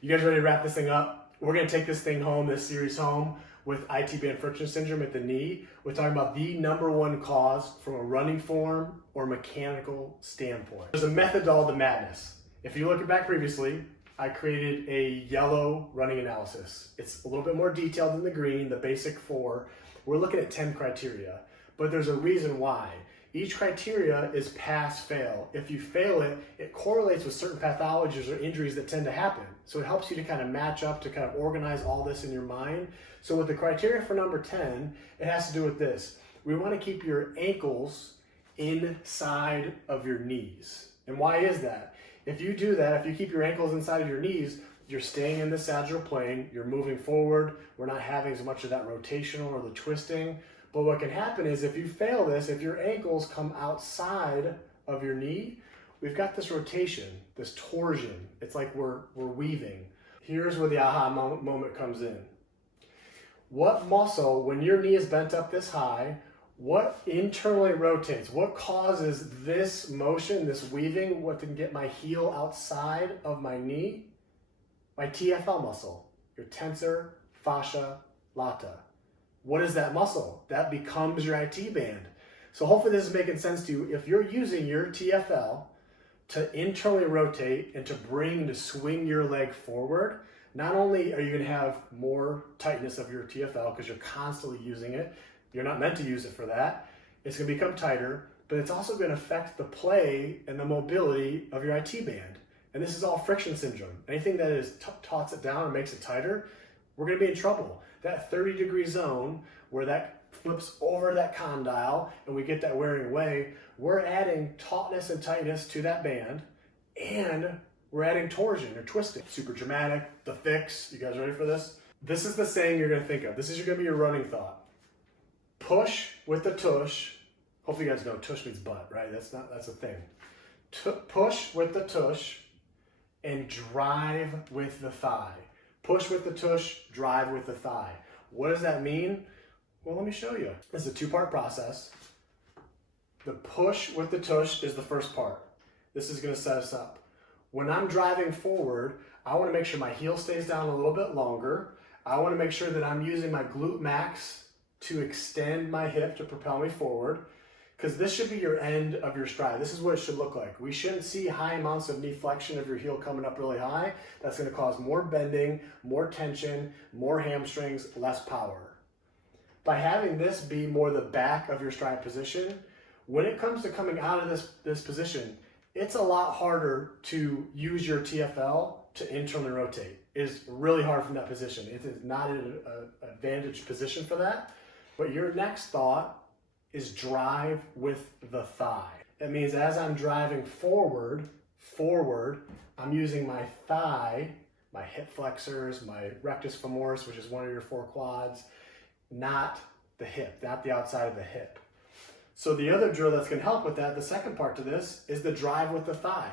You guys ready to wrap this thing up? We're gonna take this thing home, this series home, with IT band friction syndrome at the knee. We're talking about the #1 cause from a running form or mechanical standpoint. There's a method to all the madness. If you look back previously, I created a yellow running analysis. It's a little bit more detailed than the green, the basic 4. We're looking at 10 criteria, but there's a reason why. Each criteria is pass-fail. If you fail it, it correlates with certain pathologies or injuries that tend to happen. So it helps you to kind of match up, to kind of organize all this in your mind. So with the criteria for number 10, it has to do with this. We want to keep your ankles inside of your knees. And why is that? If you do that, if you keep your ankles inside of your knees, you're staying in the sagittal plane, you're moving forward, we're not having as much of that rotational or the twisting. But what can happen is if you fail this, if your ankles come outside of your knee, we've got this rotation, this torsion. It's like we're weaving. Here's where the aha moment comes in. What muscle, when your knee is bent up this high, what internally rotates? What causes this motion, this weaving, what can get my heel outside of my knee? My TFL muscle, your tensor fascia lata. What is that muscle? That becomes your IT band. So hopefully this is making sense to you. If you're using your TFL to internally rotate and to swing your leg forward, not only are you going to have more tightness of your TFL because you're constantly using it, you're not meant to use it for that, it's going to become tighter, but it's also going to affect the play and the mobility of your IT band. And this is all friction syndrome. Anything that is taughts it down or makes it tighter, we're going to be in trouble. That 30-degree zone where that flips over that condyle and we get that wearing away, we're adding tautness and tightness to that band, and we're adding torsion or twisting. Super dramatic, the fix. You guys ready for this? This is the saying you're going to think of. This is going to be your running thought. Push with the tush. Hopefully you guys know tush means butt, right? That's a thing. Push with the tush and drive with the thigh. Push with the tush, drive with the thigh. What does that mean? Well, let me show you. It's a 2-part process. The push with the tush is the first part. This is going to set us up. When I'm driving forward, I want to make sure my heel stays down a little bit longer. I want to make sure that I'm using my glute max to extend my hip to propel me forward, because this should be your end of your stride. This is what it should look like. We shouldn't see high amounts of knee flexion of your heel coming up really high. That's going to cause more bending, more tension, more hamstrings, less power. By having this be more the back of your stride position, when it comes to coming out of this position, it's a lot harder to use your TFL to internally rotate. It's really hard from that position. It is not an advantaged position for that. But your next thought is drive with the thigh. That means as I'm driving forward, I'm using my thigh, my hip flexors, my rectus femoris, which is one of your 4 quads, not the hip, not the outside of the hip. So the other drill that's going to help with that, the second part to this, is the drive with the thigh.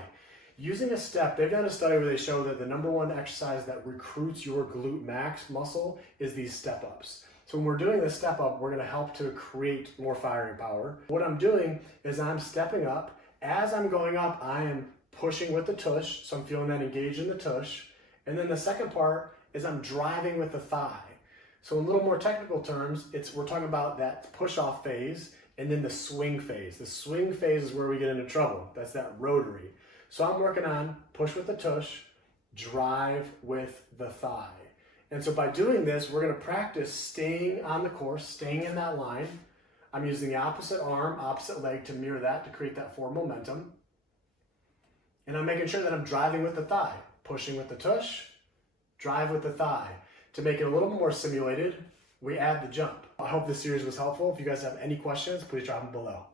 Using a step, they've done a study where they show that the #1 exercise that recruits your glute max muscle is these step-ups. So when we're doing this step up, we're going to help to create more firing power. What I'm doing is I'm stepping up. As I'm going up, I am pushing with the tush, so I'm feeling that engage in the tush. And then the second part is I'm driving with the thigh. So in a little more technical terms, we're talking about that push-off phase and then the swing phase. The swing phase is where we get into trouble. That's that rotary. So I'm working on push with the tush, drive with the thigh. And so by doing this, we're going to practice staying on the course, staying in that line. I'm using the opposite arm, opposite leg to mirror that to create that forward momentum. And I'm making sure that I'm driving with the thigh, pushing with the tush, drive with the thigh. To make it a little more simulated, we add the jump. I hope this series was helpful. If you guys have any questions, please drop them below.